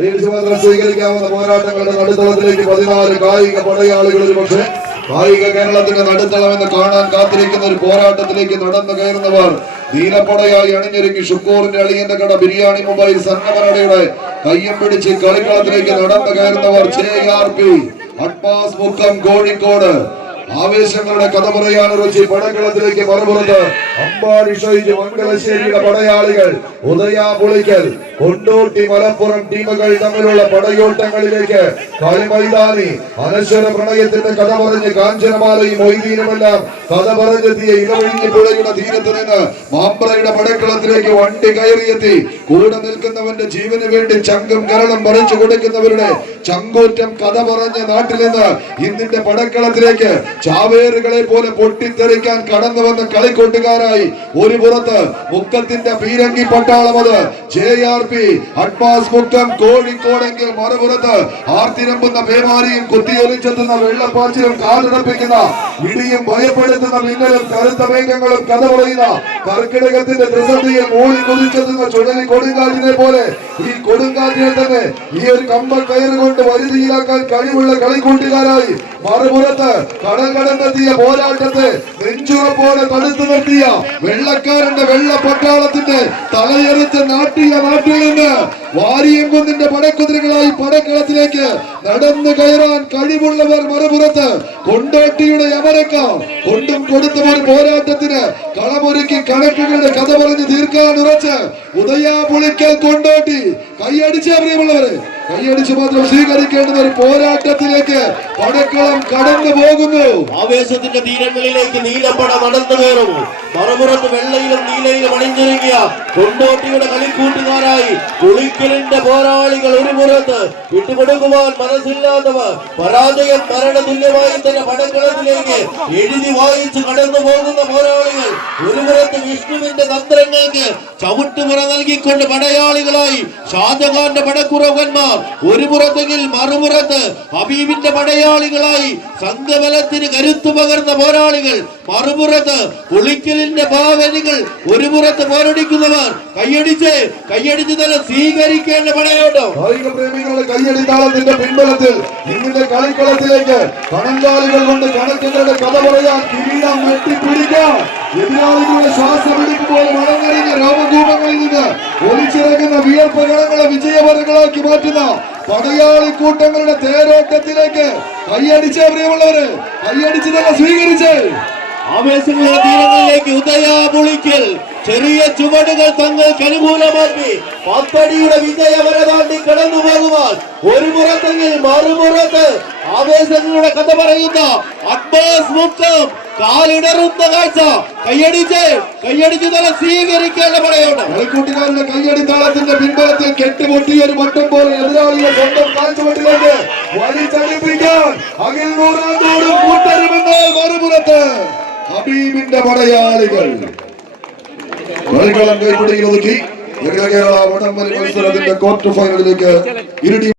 മാത്രം സ്വീകരിക്കാവുന്ന പോരാട്ടങ്ങളുടെ നടുത്തളത്തിലേക്ക് പതിനാല് കായിക പടയാളികൾ ഒരു പക്ഷേ കായിക കേരളത്തിന്റെ നടുത്തളം എന്ന് കാണാൻ കാത്തിരിക്കുന്ന ഒരു പോരാട്ടത്തിലേക്ക് നടന്നു കയറുന്നവർ നീലപ്പടയായി അണിഞ്ഞൊരുങ്ങി ഷുക്കൂറിന്റെ അളിയന്റെ കട ബിരിയാണി മൊബൈൽ സംഘമനയുടെ കയ്യം പിടിച്ച് കളിക്കളത്തിലേക്ക് നടന്നു കയറുന്നവർ ജെ ആർ പി അഡ്മാസ് മുക്കം കോഴിക്കോട്. ആവേശങ്ങളുടെ കഥ പറയാൻ റുചി പടക്കളത്തിലേക്ക് മറുപുറത്ത് അമ്പാടി മംഗലശ്ശേരിയുടെ പടയാളികൾ ഉദയാ പൊളിക്കൽ കൊണ്ടോട്ടി മലപ്പുറം ടീമുകൾ തമ്മിലുള്ള പടയോട്ടങ്ങളിലേക്ക് കളിമൈതാനി അനശ്വര പ്രണയത്തിന്റെ കഥ പറഞ്ഞ് കാഞ്ചനമാലയും മൊയ്തീനുമെല്ലാം കഥ പറഞ്ഞെത്തിയ ഇടവഴിഞ്ഞി പുഴയുടെ തീരത്ത് നിന്ന് മാമ്പ്രയുടെ പടക്കളത്തിലേക്ക് വണ്ടി കയറിയെത്തി. കൂടെ നിൽക്കുന്നവന്റെ ജീവന് വേണ്ടി ചങ്കും കരളും പറിച്ചു കൊടുക്കുന്നവരുടെ ചങ്കൂറ്റം കഥ പറഞ്ഞ നാട്ടിൽ നിന്ന് ഇന്നിന്റെ പടക്കളത്തിലേക്ക് ചാവേറുകളെ പോലെ പൊട്ടിത്തെറിക്കാൻ കടന്നു വന്ന കളിക്കൂട്ടുകാരായി. ഒരു പുറത്ത് മുക്കത്തിന്റെ പീരങ്കി പട്ടാളം അത്. ജെ ആർ പി അഡ്മാസ് മുക്കം കോഴിക്കോടെങ്കിൽ മറുപുറത്ത് ആർത്തിരമ്പുന്ന പേമാരിയും കുത്തിയൊലിച്ചെത്തുന്ന വെള്ളപ്പാച്ചിലും കാലിടപ്പിക്കുന്ന ഇടിയും ഭയപ്പെടുത്തുന്ന മിന്നലും കരുത്ത മേഘങ്ങളും കഥ പറയുന്ന കർക്കിടകത്തിന്റെ ദൃസന്ധിയിൽ മൂളി കുതിച്ചെത്തുന്ന ചുഴലി കൊടുങ്കാറ്റിനെ പോലെ ഈ കൊടുങ്കാറ്റിനെ തന്നെ ഈ ഒരു കമ്പ കയറുകൊണ്ട് വരുതിയിലാക്കാൻ കഴിവുള്ള കളിക്കൂട്ടുകാരായി. മറുപുറത്ത് കടൽ കടന്നെത്തിയ പോരാട്ടത്തെ നെഞ്ചുറപ്പോടെ തടുത്തു നിർത്തിയ വെള്ളക്കാരന്റെ വെള്ള പട്ടാളത്തിന്റെ തലയെറിച്ച നാട്ടിയ നാട്ടിൽ നിന്ന് വാരിയംകുന്നിന്റെ പടക്കുതിരകളായി പടക്കളത്തിലേക്ക് നടന്നു കയറാൻ കഴിവുള്ളവർ മറുപുറത്ത് കൊണ്ടോട്ടിയുടെ അമരക്ക കൊണ്ടും കൊടുത്ത ഒരു പോരാട്ടത്തിന് കളമൊരുക്കി കണക്കുകളുടെ കഥ പറഞ്ഞ് തീർക്കാൻ ഉറച്ച് ഉദയ പുളിക്കൽ കൊണ്ടോട്ടി. കൈയടിച്ച പ്രിയമുള്ളവരെ കൈയടിച്ച് മാത്രം സ്വീകരിക്കേണ്ടുന്ന ഒരു പോരാട്ടത്തിലേക്ക് പടക്കളം കടന്നു പോകുന്നു. ആവേശത്തിന്റെ തീരങ്ങളിലേക്ക് നീലപ്പട നടന്നു കയറും. മറുപുറത്ത് വെള്ളയിലും നീലയിലും അണിഞ്ഞൊരുങ്ങിയ കൊണ്ടോട്ടിയുടെ കളിക്കൂട്ടുകാരായി കുളിക്കലിന്റെ പോരാളികൾ ഒരു പുറത്ത് വിട്ടുകൊടുക്കുവാൻ മനസ്സില്ലാത്തവർ പരാജയം മരണ തുല്യമായി തന്നെ പടക്കളത്തിലേക്ക് എഴുതി വായിച്ച് കടന്നു പോകുന്ന പോരാളികൾ ഒരു പുറത്ത് വിഷ്ണുവിന്റെ തന്ത്രങ്ങൾക്ക് ചവിട്ടുമുറ നൽകിക്കൊണ്ട് പടയാളികളായി ഷാജഹാന്റെ പടക്കുറവന്മാർ ഒരു പുറത്തെങ്കിൽ മറുപുറത്ത് ഹബീബിന്റെ പടയാളികളായി സംഘബലത്തിന് കരുത്തു പകർന്ന പോരാളികൾ. മറുപുറത്ത് പുളിക്കലിന്റെ ഭാവനികൾ ഒരു പുറത്ത് പോരടിക്കുന്നവർ. കൈയടിച്ച് കൈയടിച്ച് തന്നെ സ്വീകരിക്കേണ്ട പടയോട്ടം. പ്രേമികളുടെ കയ്യടി താളത്തിന്റെ പിൻബലത്തിൽ ഇന്നിന്റെ കളിക്കളത്തിലേക്ക് കണങ്കാലികൾ കൊണ്ട് കണക്കുകളുടെ കഥ പറയാൻ കിരീടം വെട്ടിപ്പിടിക്കാൻ എതിരാളികളുടെ ശ്വാസമെടുപ്പ് പോലെ മഴങ്ങറിഞ്ഞ രോമകൂപങ്ങളിൽ നിന്ന് ഒളിച്ചിറങ്ങുന്ന വിയർപ്പകണങ്ങളെ വിജയപരങ്ങളാക്കി മാറ്റുന്ന പടയാളി കൂട്ടങ്ങളുടെ തേരോട്ടത്തിലേക്ക് കൈയടിച്ച പ്രിയമുള്ളവര് കൈയടിച്ച് തന്നെ സ്വീകരിച്ച്. ആവേശങ്ങളുടെ തീരങ്ങളിലേക്ക് ഉദയ പുളിക്കൽ. ചെറിയ ചുവടുകൾ തങ്ങൾക്ക് അനുകൂലമാക്കി പത്തടിയുടെ വിജയവര താണ്ടി കടന്നു പോകുവാൻ ഒരു പുറത്തെങ്കിൽ മറുപുറത്ത് ആവേശങ്ങളുടെ കഥ പറയുന്ന അഡ്വാൻസ് മുക്കം കാലിടറുന്ന കാഴ്ച. കൈയടിച്ച് കൈയടിച്ച് തന്നെ സ്വീകരിക്കേണ്ട പടയോട്ടം. കളിക്കൂട്ടുകാരുടെ കയ്യടി താളത്തിന്റെ പിൻബലത്തിൽ കെട്ടുപൊട്ടിയ ഒരു മട്ടം പോലെ എതിരാളിയെ സ്വന്തം കാഴ്ചവട്ടിലേക്ക് വലിച്ചടിപ്പിക്കാൻ അഖിൽ നൂറാന്തോടും കൂട്ടരുമെന്ന് മറുപുറത്ത് ഹബീബിന്റെ പടയാളികൾ. കളിക്കളം കൈപ്പിടിയിൽ ഒതുക്കി. കേരള വടംവലി മത്സരത്തിന്റെ ക്വാർട്ടർ ഫൈനലിലേക്ക് ഇരു